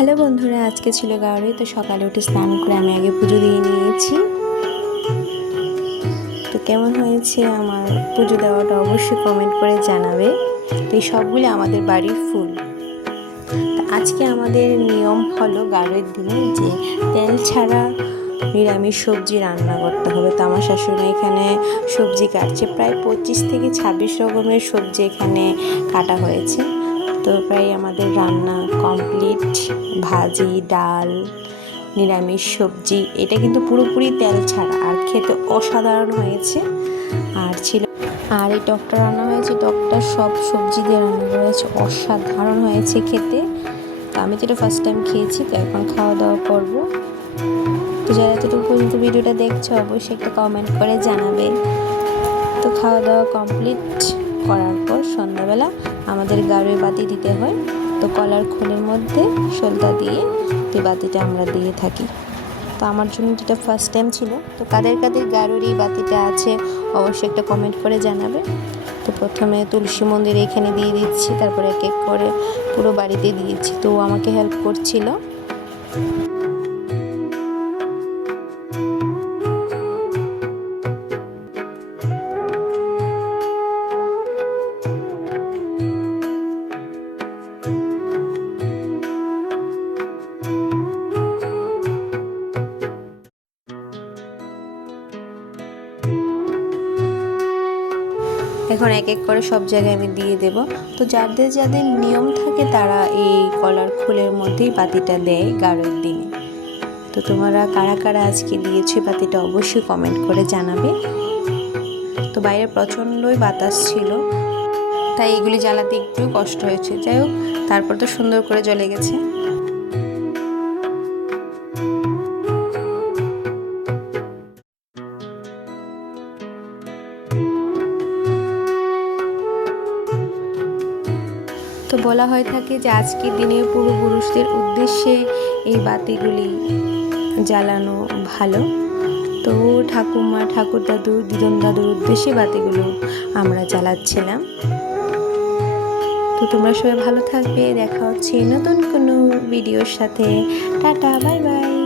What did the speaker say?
Hello বন্ধুরা, আজকে ছিল গাওয়ারে। তো সকালে উঠে স্নান করে আমি আগে পুজো দিয়ে নিয়েছি। তো কেমন হয়েছে আমার পুজো দেওয়াটা অবশ্যই কমেন্ট করে জানাবে। তো এই সবগুলো আমাদের বাড়ির ফুল। তো আজকে আমাদের নিয়ম হলো গাওয়ারের দিনে যে তেল ছাড়া নিরামিষ সবজি রান্না করতে হবে। তো আমার শাশুড়ি এখানে সবজি কাটছে, প্রায় 25 থেকে 26 রকমের সবজি এখানে কাটা হয়েছে। তো প্রায় আমাদের রান্না কমপ্লিট। ভাজি, ডাল, নিরামিষ সবজি, এটা কিন্তু পুরোপুরি তেল ছাড়া, আর খেতে অসাধারণ হয়েছে। আর এই টকটা রান্না হয়েছে, টকটা সব সবজি দিয়ে রান্না করা হয়েছে, অসাধারণ হয়েছে খেতে। তো আমি তো এটা ফার্স্ট টাইম খেয়েছি, তো এখন খাওয়া দাওয়া করবো। তো যারা এতটুকু পর্যন্ত ভিডিওটা দেখছো অবশ্যই একটা কমেন্ট করে জানাবে। তো খাওয়া দাওয়া কমপ্লিট করার পর সন্ধ্যাবেলা আমাদের গাড়ুয়ে বাতি দিতে হয়। তো কলার খোলের মধ্যে সলতা দিয়ে এই বাতিটা আমরা দিয়ে থাকি। তো আমার জন্য যেটা ফার্স্ট টাইম ছিল। তো কাদের কাদের গাড়ুর এই বাতিটা আছে অবশ্যই একটা কমেন্ট করে জানাবে। তো প্রথমে তুলসী মন্দিরে এখানে দিয়ে দিচ্ছি, তারপরে এক এক করে পুরো বাড়িতে দিয়েছি। তো আমাকে হেল্প করছিল। এখন এক এক করে সব জায়গায় আমি দিয়ে দেব। তো যাদের যাদের নিয়ম থাকে তারা এই কলার খোলের মধ্যেই বাতিটা দেয় গাড়ুর দিনে। তো তোমরা কারা কারা আজকে দিয়েছো বাতিটা অবশ্যই কমেন্ট করে জানাবে। তো বাইরে প্রচণ্ডই বাতাস ছিল, তাই এগুলি জ্বালাতে একটু কষ্ট হয়েছে। যাই হোক, তারপর তো সুন্দর করে জ্বলে গেছে। তো বলা হয়ে থাকে যে আজকের দিনে পূর্বপুরুষদের উদ্দেশ্যে এই বাতিগুলি জ্বালানো ভালো। তো ঠাকুমা, ঠাকুর দাদু, দিদন দাদুর উদ্দেশ্যে বাতিগুলো আমরা জ্বালাচ্ছিলাম। তো তোমরা সবাই ভালো থাকবে, দেখা হচ্ছে নতুন কোনো ভিডিওর সাথে। Tata, bye bye.